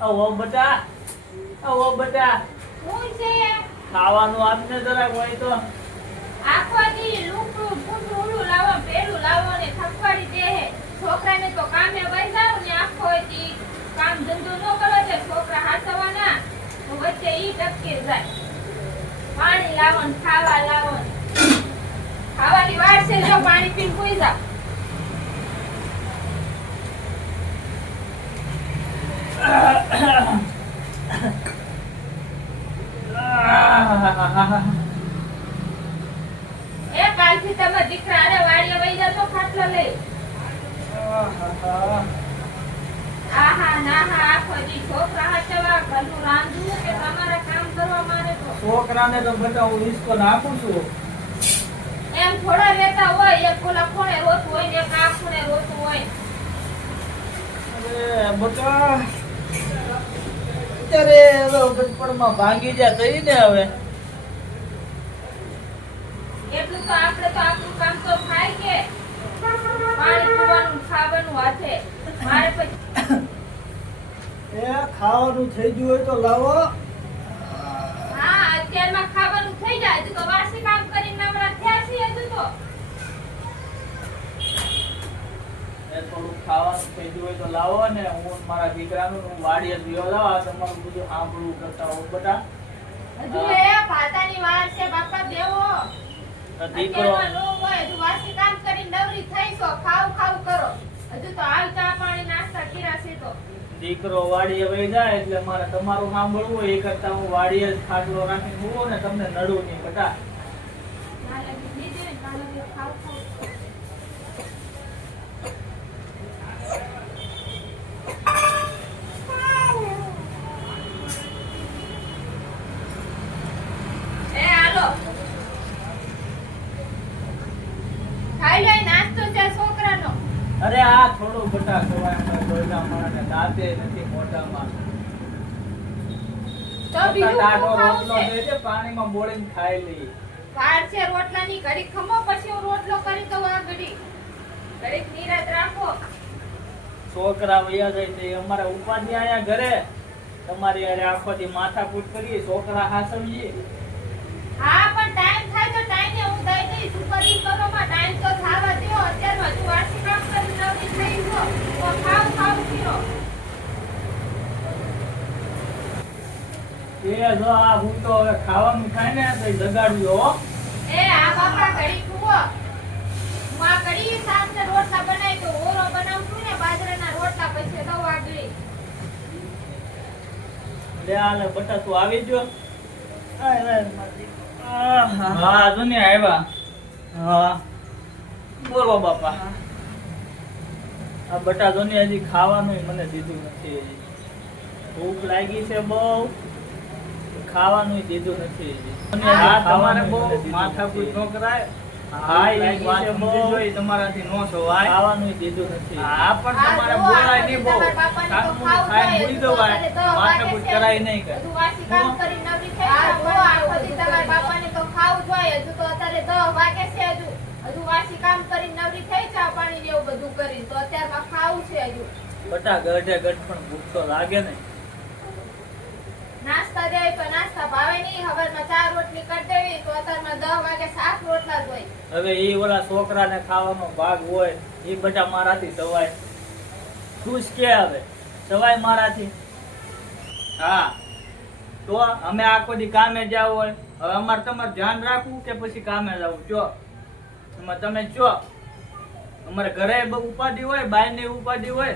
આવો બટા, આવો બટા. હું છે ખાવાનું આપને જરાક હોય તો. આખો દી લૂકડું ફૂટું ઉલું લાવો પેલું લાવો ને થકવાડી દે હે. છોકરાને તો કામે વઈ જાવ ને આખો દી કામ ધંધો ન કરો છે છોકરા હાચવાના તો વચ્ચે ઈ ટપકી જાય. પાણી લાવો ને ખાવા લાવો ને ખાવાની વાર છે જો પાણી પીને સૂઈ જાવ. એ કાલથી તમે દીકરા અરે વાડીએ વઈ જતો ખાટલો લઈ. આહા નાહા આખો દી છોકરા હાચવા ઘરનું રાંધવું કે તમારા કામ કરવા મારે તો. છોકરાને તો બટા હું હિસકો નાખું છું. એમ થોડા રહેતા હોય એક કોલા ખૂણે રોતું હોય ને એક આ ખૂણે રોતું હોય. અરે બટા અત્યારે બચપણમાં ભાંગી જાય થઈ ને હવે. એટલું તો આપણે તો આપણું કામ તો થાય કે પાણી પીવાનું ખાવાનું હાથે મારે પછી એ ખાવાનું થઈ ગયું હોય તો લાવો. હા અત્યારમાં ખાવાનું થઈ જાય હજુ તો વાસી કામ કરીને નવરા થયા છીએ હજુ તો. એ થોડું ખાવાનું થઈ ગયું હોય તો લાવો ને હું મારા દીકરાનું હું વાડીએ દીવો લાવા તમારું બધું સાંભળવું કરતા હોઉં બટા. હજુ એ પાતાની વાર છે બાપા દેવો. દીકરો અત્યારમાં નો હોય હજુ વાસી કામ કરીને નવરી થઈ છો ખાવ ખાવ કરો. હજુ તો હાલ ચા પાણી નાસ્તા કર્યા છે તો. દીકરો વાડીએ વહી જાય એટલે મારે તમારું સાંભળવું હોય એ કરતા હું વાડીએ જ ખાટલો રાખીને મૂકો ને તમને નડું નહીં બટા. ના લાગી દીધી ને ના લાગી ખાવ ખાવ. એ હાલો ખાઈ લે નાસ્તો છે છોકરાનો. અરે આ થોડું બટા ખવાય ડોયલા માણસને દાંતે નથી મોઢામાં. તો બીજું ટાટો શું ખાવું રોટલો છે? દે છે પાણીમાં બોળીને ખાઈ લઈ. વાર છે રોટલાની ઘડી ખમો પછી હું રોટલો કરી દઉં આ ઘડી. ઘડીક નિરાત રાખો. છોકરા વયા જાય તે અમારે ઉપાધિ આયા ઘરે તમારી અરે આખો દી માથાકૂટ કરીએ છોકરા હાસવીએ. હા પણ ટાઈમ થાય તો ટાઈમે હું દઈ દઈશ. ઉપાધિ કરો માં ટાઈમ તો થાવા દ્યો. અત્યારમાં તું વાસી કામ કરી નવરી થઈ છો તો ખાવ ખાવ પીરો. એ જો આ હું તો હવે ખાવાનું ખાય ને તો જગાડ્યો હો. એ આ બાપા ઘડી કુવો. હું આ ઘડી સાંજે રોટલા બનાવી તો ઓરો બનાવું છું ને બાજરાના રોટલા પછી દઉં આગળી. લે આલે બટા તું આવી ગયો. હા જો ને આવ્યા. હા બોલો બાપા. આ બટા જો ને હજી ખાવાનું મને દીધું નથી હજી. ભૂખ લાગી છે બહુ ખાવાનું દીધું નથી હજી. હા તમારે બહુ માથાકૂટ ન કરાય. હા એ લાગી વાત છે સમજી બહુ. જોઈ તમારાથી નો સવાય. ખાવાનું દીધું નથી. હા પણ તમારે બોલાય નહીં બહુ. કાકુનું ખાઈને ભૂલી જવાય. માથાકૂટ કરાય નહીં કઈ. હજુ વાસી કામ કરી નવરી થઈ જાવ. આખો દી તમારા બાપાને તો ખાવું જોઈએ. હજુ તો અત્યારે 10 વાગે છે હજુ. હજુ વાસી કામ કરી નવરી થઈ ચા પાણી ને એવું બધું કરી તો અત્યારમાં ખાવું છે હજુ. બટા ગઢે ગઢ પણ ભૂખ તો લાગે ને. નાસ્તા દે તો નાસ્તા ભાવે નહીં. હવારમાં 4 રોટલી કરી દેવી તો અત્યારમાં 10 વાગે 7 રોટલા જ હોય. હવે એ ઓલા છોકરાને ખાવાનો ભાગ હોય એ બધા મારાથી સવાય ખુશ કે હવે સવાય મારાથી. હા તો અમે આખો દી કામે જાવ હોય હવે અમારે તમારે ધ્યાન રાખવું કે પછી કામે જવું ચો એમાં તમે ચો. અમારે ઘરે ઉપાધિ હોય બાયની ઉપાધિ હોય